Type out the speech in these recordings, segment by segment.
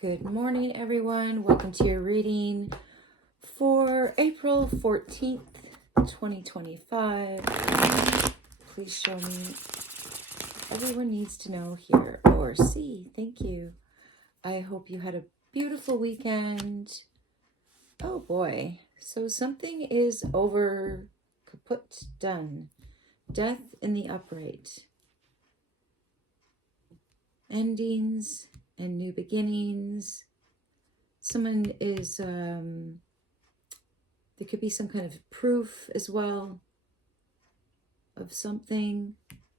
Good morning, everyone. Welcome to your reading for April 14th, 2025. Please show me everyone needs to know, hear, or see. Thank you. I hope you had a beautiful weekend. Oh boy. So something is over, kaput, done. Death in the upright. Endings and new beginnings. Someone is, there could be some kind of proof as well of something,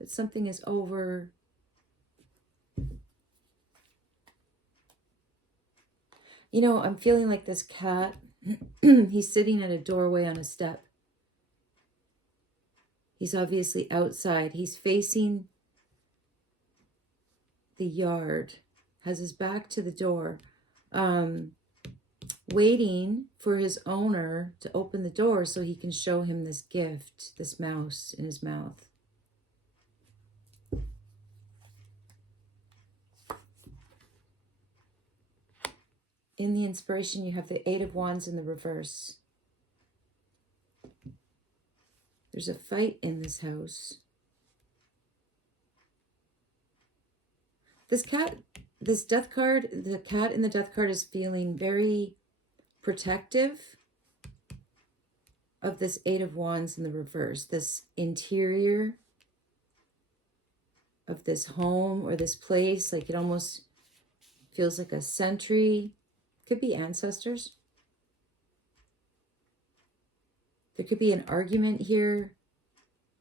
that something is over. You know, I'm feeling like this cat, he's sitting at a doorway on a step. He's obviously outside. He's facing the yard, has his back to the door, waiting for his owner to open the door so he can show him this gift, this mouse in his mouth. In the inspiration, you have the Eight of Wands in the reverse. There's a fight in this house. This cat, this death card, the cat in the death card is feeling very protective of this Eight of Wands in the reverse, this interior of this home or this place. Like it almost feels like a sentry. Could be ancestors. There could be an argument here,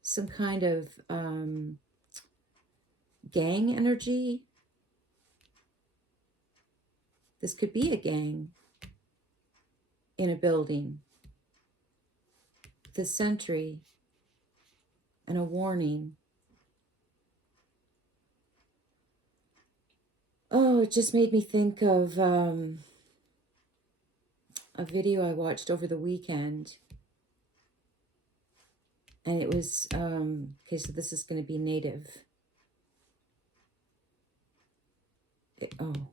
some kind of gang energy. This could be a gang in a building. The sentry and a warning. Oh, it just made me think of a video I watched over the weekend. And it was, okay, so this is going to be native.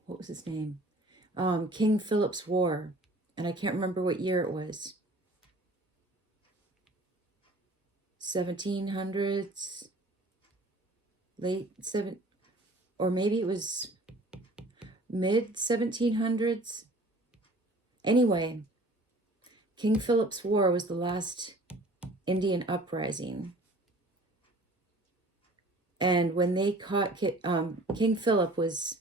What was his name? King Philip's War. And I can't remember what year it was. 1700s, or maybe it was mid 1700s. Anyway, King Philip's War was the last Indian uprising. And when they caught King Philip was,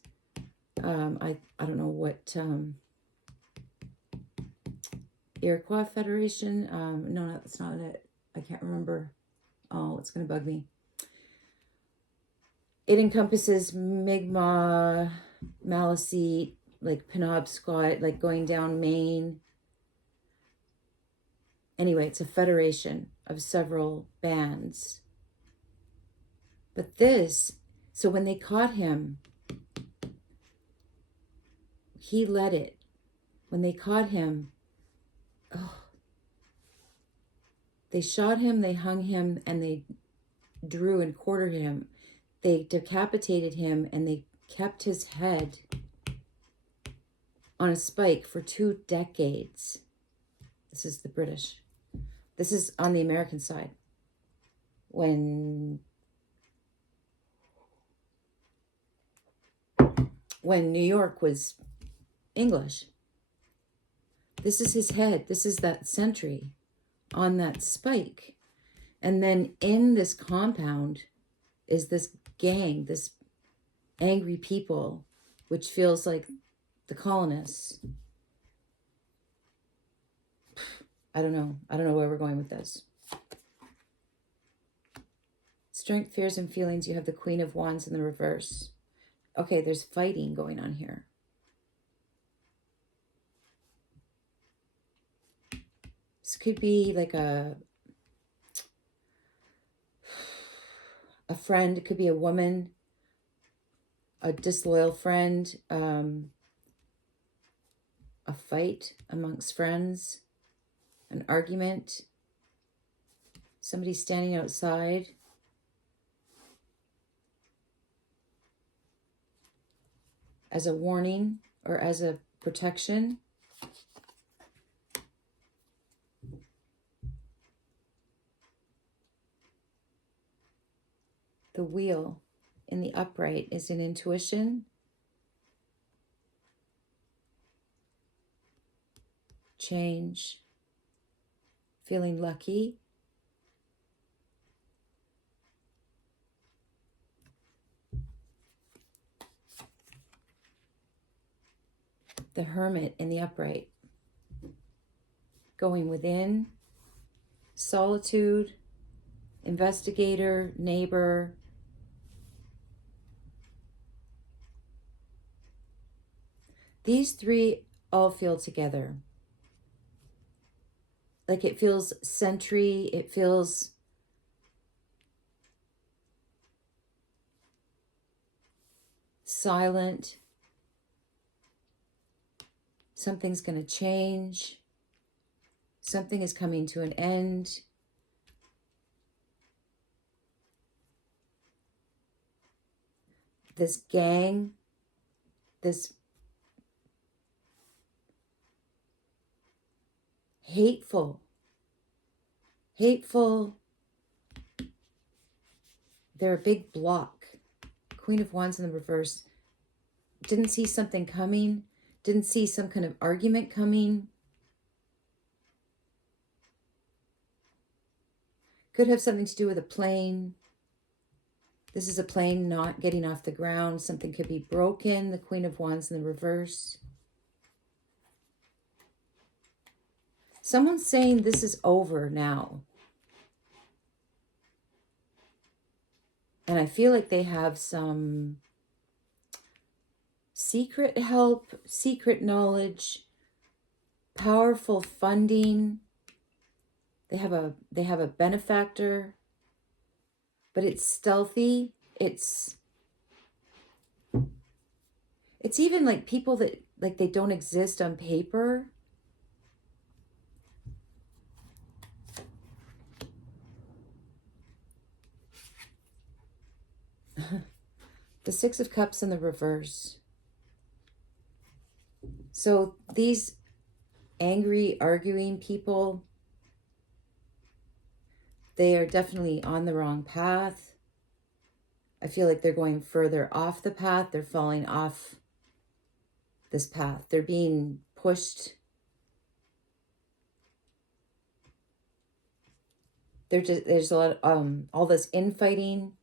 I don't know what, Iroquois Federation. No, that's not it. I can't remember. Oh, it's going to bug me. It encompasses Mi'kmaq, Maliseet, like Penobscot, like going down Maine. Anyway, it's a federation of several bands. But so when they caught him, he led it. When they caught him, they shot him, they hung him, and they drew and quartered him. They decapitated him, and they kept his head on a spike for 2 decades. This is the British. This is on the American side. When New York was English. This is his head. This is that sentry on that spike. And then in this compound is this gang, this angry people, which feels like the colonists. I don't know. I don't know where we're going with this. Strength, fears, and feelings. You have the Queen of Wands in the reverse. Okay, there's fighting going on here. This could be like a friend. It could be a woman, a disloyal friend, a fight amongst friends, an argument, somebody standing outside. As a warning or as a protection. The wheel in the upright is an intuition, change, feeling lucky. The hermit in the upright, going within, solitude, investigator, neighbor. These three all feel together. Like it feels sentry, it feels silent. Something's going to change. Something is coming to an end. This gang, this hateful, they're a big block. Queen of Wands in the reverse. Didn't see something coming. Didn't see some kind of argument coming. Could have something to do with a plane. This is a plane not getting off the ground. Something could be broken. The Queen of Wands in the reverse. Someone's saying this is over now. And I feel like they have some secret help, secret knowledge, powerful funding. They have a benefactor, but it's stealthy. It's even like people that like they don't exist on paper. The Six of Cups in the reverse. So these angry, arguing people, they are definitely on the wrong path. I feel like they're going further off the path. They're falling off this path. They're being pushed. There's a lot of, all this infighting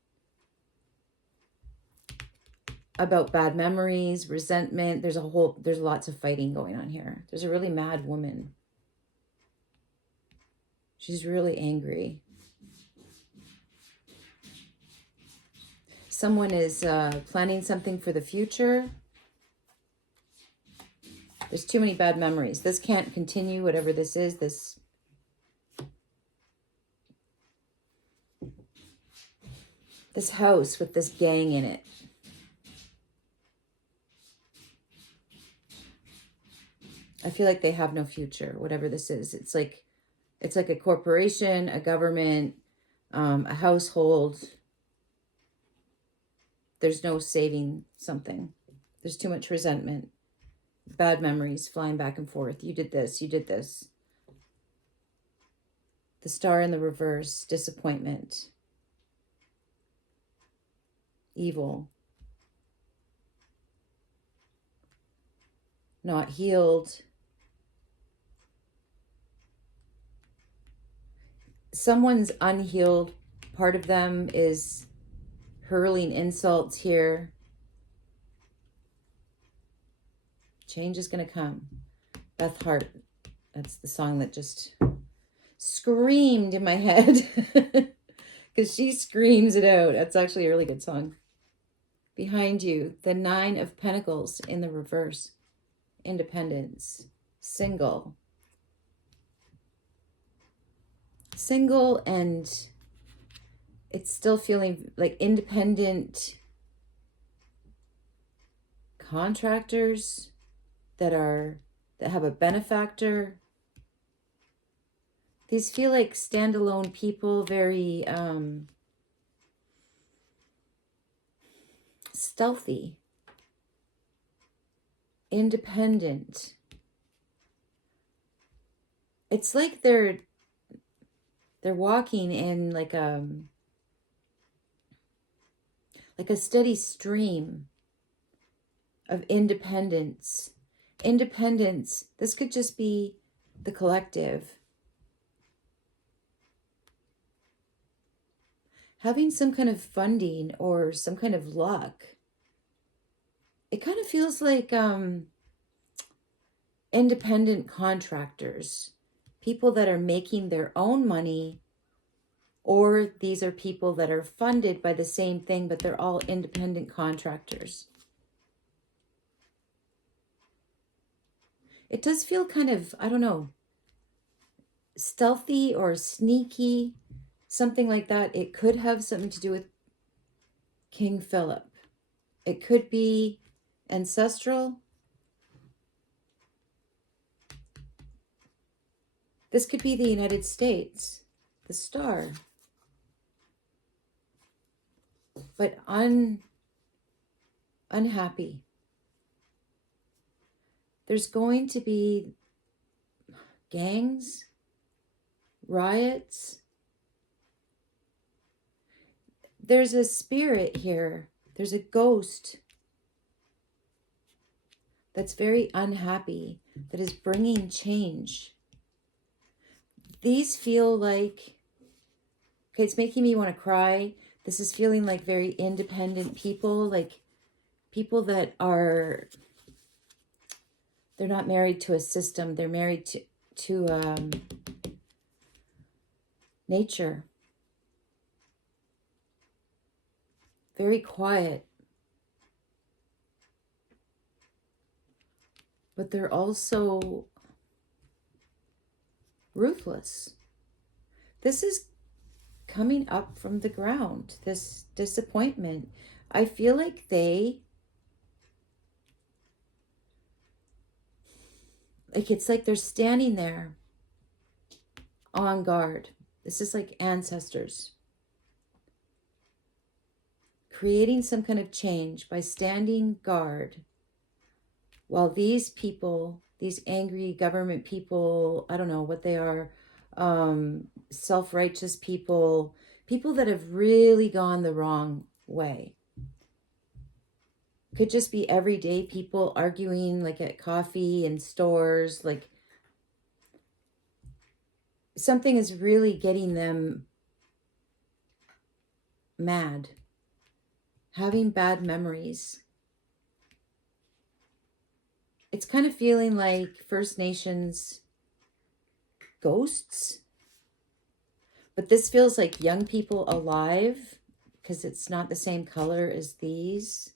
about bad memories, resentment. There's lots of fighting going on here. There's a really mad woman. She's really angry. Someone is planning something for the future. There's too many bad memories. This can't continue, whatever this is. This house with this gang in it. I feel like they have no future, whatever this is. It's like a corporation, a government, a household. There's no saving something. There's too much resentment. Bad memories flying back and forth. You did this, you did this. The Star in the reverse, disappointment. Evil. Not healed. Someone's unhealed part of them is hurling insults here. Change is going to come. Beth Hart. That's the song that just screamed in my head. Because she screams it out. That's actually a really good song. Behind you, the Nine of Pentacles in the reverse. Independence. Single. Single, and it's still feeling like independent contractors that have a benefactor. These feel like standalone people, very stealthy, independent. It's like they're walking in like a steady stream of independence. Independence, this could just be the collective. Having some kind of funding or some kind of luck. It kind of feels like independent contractors, people that are making their own money, or these are people that are funded by the same thing, but they're all independent contractors. It does feel kind of, I don't know, stealthy or sneaky, something like that. It could have something to do with King Philip. It could be ancestral. This could be the United States, the star. But unhappy. There's going to be gangs, riots. There's a spirit here. There's a ghost that's very unhappy, that is bringing change. These feel like, okay, it's making me want to cry. This is feeling like very independent people, like people that are, they're not married to a system. They're married to nature. Very quiet. But they're also ruthless. This is coming up from the ground, this disappointment. I feel like it's like they're standing there on guard. This is like ancestors creating some kind of change by standing guard while these people, these angry government people, I don't know what they are, self-righteous people that have really gone the wrong way. Could just be everyday people arguing like at coffee and stores, like something is really getting them mad, having bad memories. It's kind of feeling like First Nations ghosts, but this feels like young people alive because it's not the same color as these.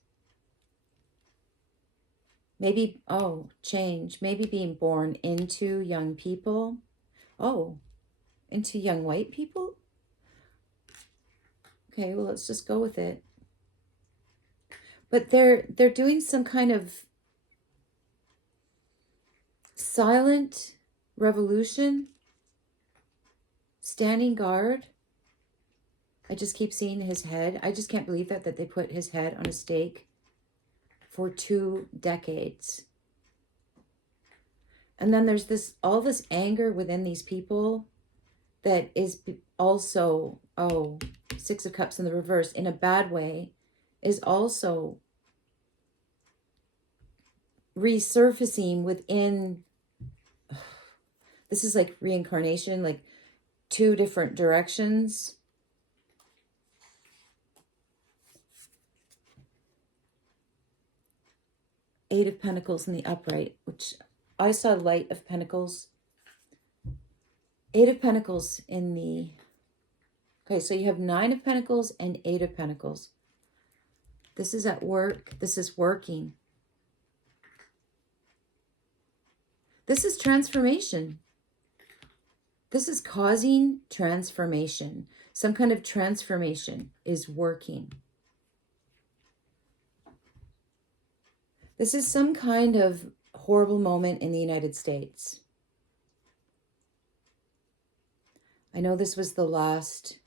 Maybe, change, maybe being born into young people. Into young white people? Okay, well, let's just go with it. But they're doing some kind of silent revolution, standing guard. I just keep seeing his head. I just can't believe that they put his head on a stake for 2 decades. And then there's all this anger within these people that is also, 6 of Cups in the reverse, in a bad way, is also resurfacing within. This is like reincarnation, like 2 different directions. Eight of Pentacles in the upright, which I saw light of Pentacles. 8 of Pentacles in the... Okay, so you have 9 of Pentacles and 8 of Pentacles. This is at work. This is working. This is transformation. This is causing transformation. Some kind of transformation is working. This is some kind of horrible moment in the United States. I know this was the last,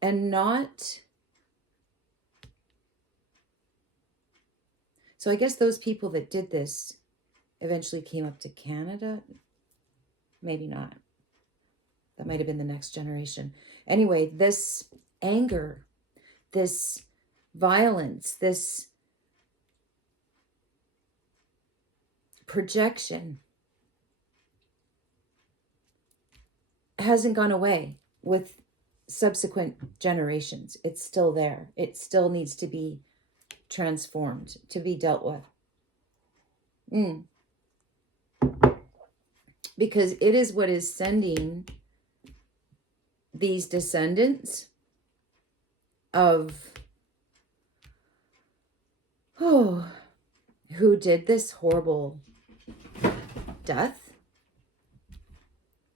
and not, So I guess those people that did this eventually came up to Canada. Maybe not. That might have been the next generation. Anyway, this anger, this violence, this projection hasn't gone away with subsequent generations. It's still there. It still needs to be transformed, to be dealt with. Because it is what is sending these descendants of who did this horrible death.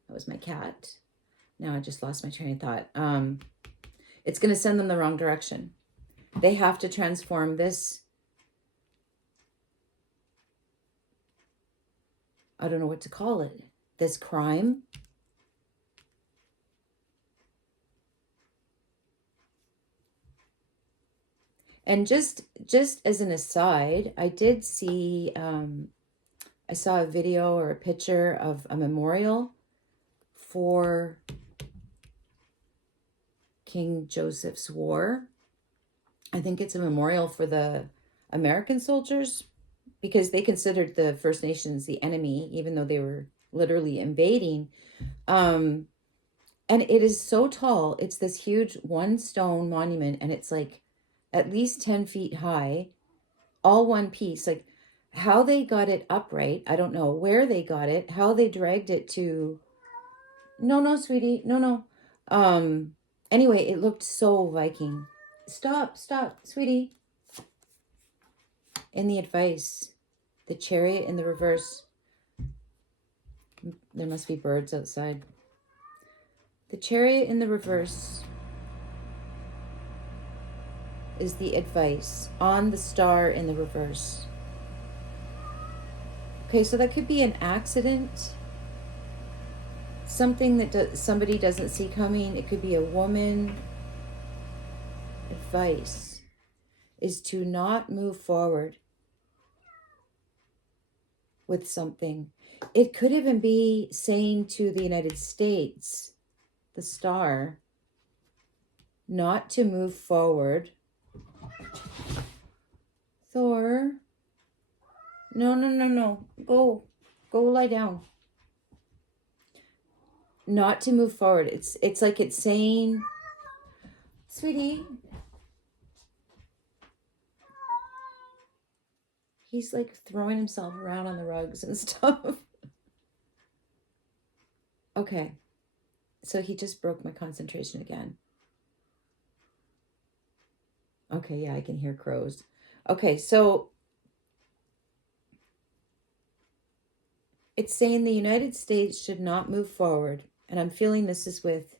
That was my cat. Now I just lost my train of thought. It's going to send them the wrong direction. They have to transform this. I don't know what to call it. This crime. And just as an aside, I did see, I saw a video or a picture of a memorial for King Joseph's War. I think it's a memorial for the American soldiers because they considered the First Nations the enemy, even though they were literally invading. And it is so tall. It's this huge one stone monument, and it's like at least 10 feet high, all one piece. Like how they got it upright, I don't know where they got it, how they dragged it to. No, sweetie, no. Anyway, it looked so Viking. Stop, sweetie. In the advice, the chariot in the reverse. There must be birds outside. The chariot in the reverse is the advice on the star in the reverse. Okay, so that could be an accident. Something that somebody doesn't see coming. It could be a woman. Advice is to not move forward with something. It could even be saying to the United States, the star, not to move forward. Thor. No. Go lie down. Not to move forward. It's like it's saying, sweetie. He's like throwing himself around on the rugs and stuff. Okay. So he just broke my concentration again. Okay, yeah, I can hear crows. Okay, so it's saying the United States should not move forward. And I'm feeling this is with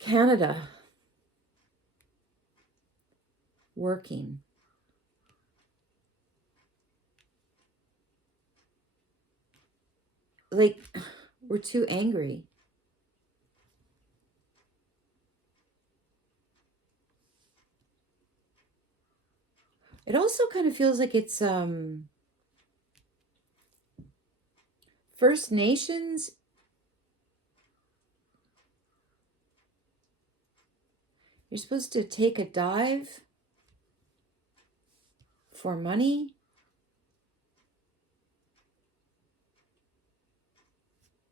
Canada working. Like, we're too angry. It also kind of feels like it's First Nations. You're supposed to take a dive for money.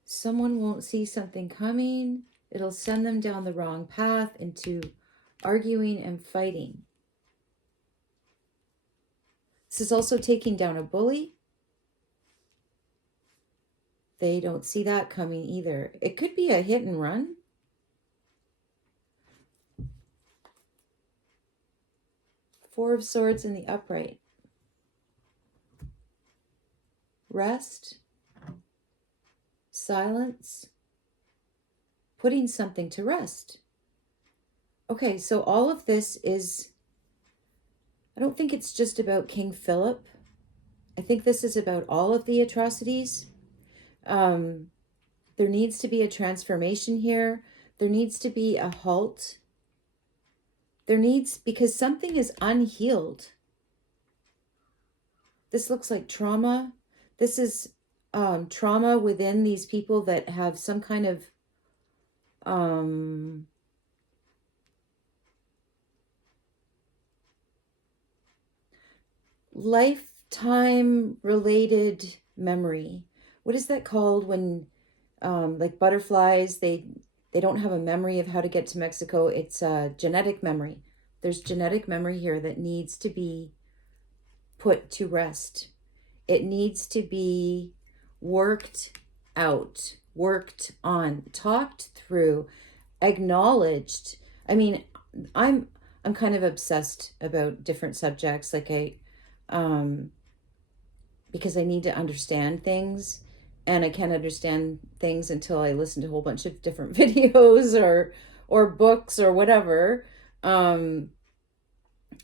Someone won't see something coming. It'll send them down the wrong path into arguing and fighting. This is also taking down a bully. They don't see that coming either. It could be a hit and run. Four of Swords in the upright. Rest. Silence. Putting something to rest. Okay, so all of this is, I don't think it's just about King Philip. I think this is about all of the atrocities. There needs to be a transformation here. There needs to be a halt. Because something is unhealed. This looks like trauma. This is trauma within these people that have some kind of lifetime related memory. What is that called when like butterflies, they don't have a memory of how to get to Mexico. It's genetic memory. There's genetic memory here that needs to be put to rest. It needs to be worked out, worked on, talked through, acknowledged. I mean, I'm kind of obsessed about different subjects, like because I need to understand things, and I can't understand things until I listen to a whole bunch of different videos or books or whatever.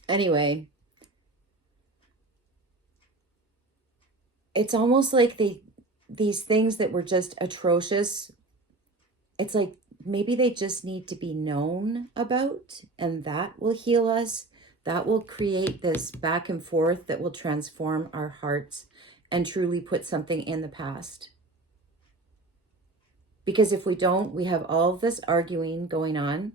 Anyway, it's almost like these things that were just atrocious, it's like maybe they just need to be known about, and that will heal us. That will create this back and forth that will transform our hearts and truly put something in the past. Because if we don't, we have all of this arguing going on.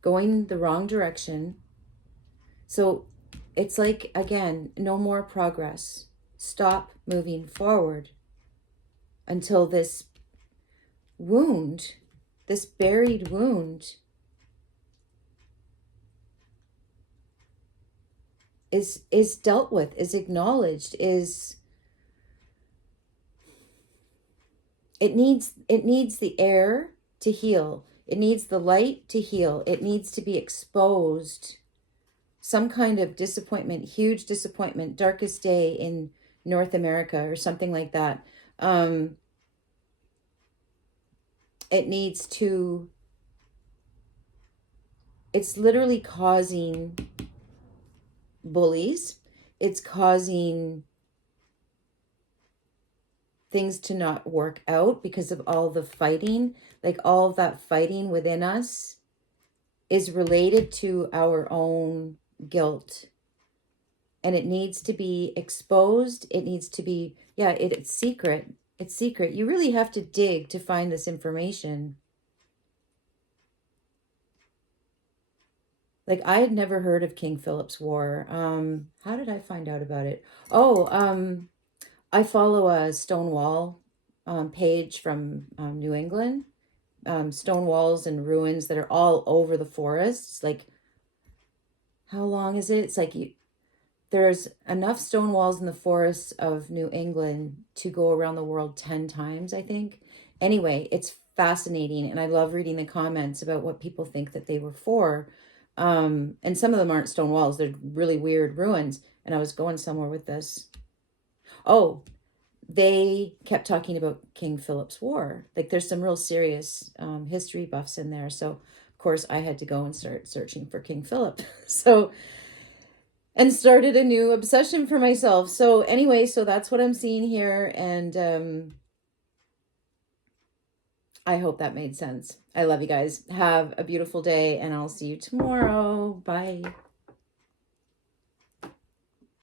Going the wrong direction. So it's like, again, no more progress. Stop moving forward until this wound, this buried wound, is dealt with, is acknowledged, is it needs the air to heal. It needs the light to heal. It needs to be exposed. Some kind of disappointment, huge disappointment, darkest day in North America or something like that. It needs to, it's literally causing bullies. It's causing things to not work out because of all the fighting. Like all of that fighting within us is related to our own guilt. And it needs to be exposed. It needs to be, it's secret. It's secret. You really have to dig to find this information. Like, I had never heard of King Philip's War. How did I find out about it? I follow a Stonewall page from New England. Stone walls and ruins that are all over the forests. Like, how long is it? It's like there's enough stone walls in the forests of New England to go around the world 10 times, I think. Anyway, it's fascinating, and I love reading the comments about what people think that they were for. And some of them aren't stone walls. They're really weird ruins. And I was going somewhere with this. Oh, they kept talking about King Philip's War. Like, there's some real serious history buffs in there. So, of course, I had to go and start searching for King Philip. And started a new obsession for myself. So anyway, so that's what I'm seeing here. And I hope that made sense. I love you guys. Have a beautiful day, and I'll see you tomorrow. Bye.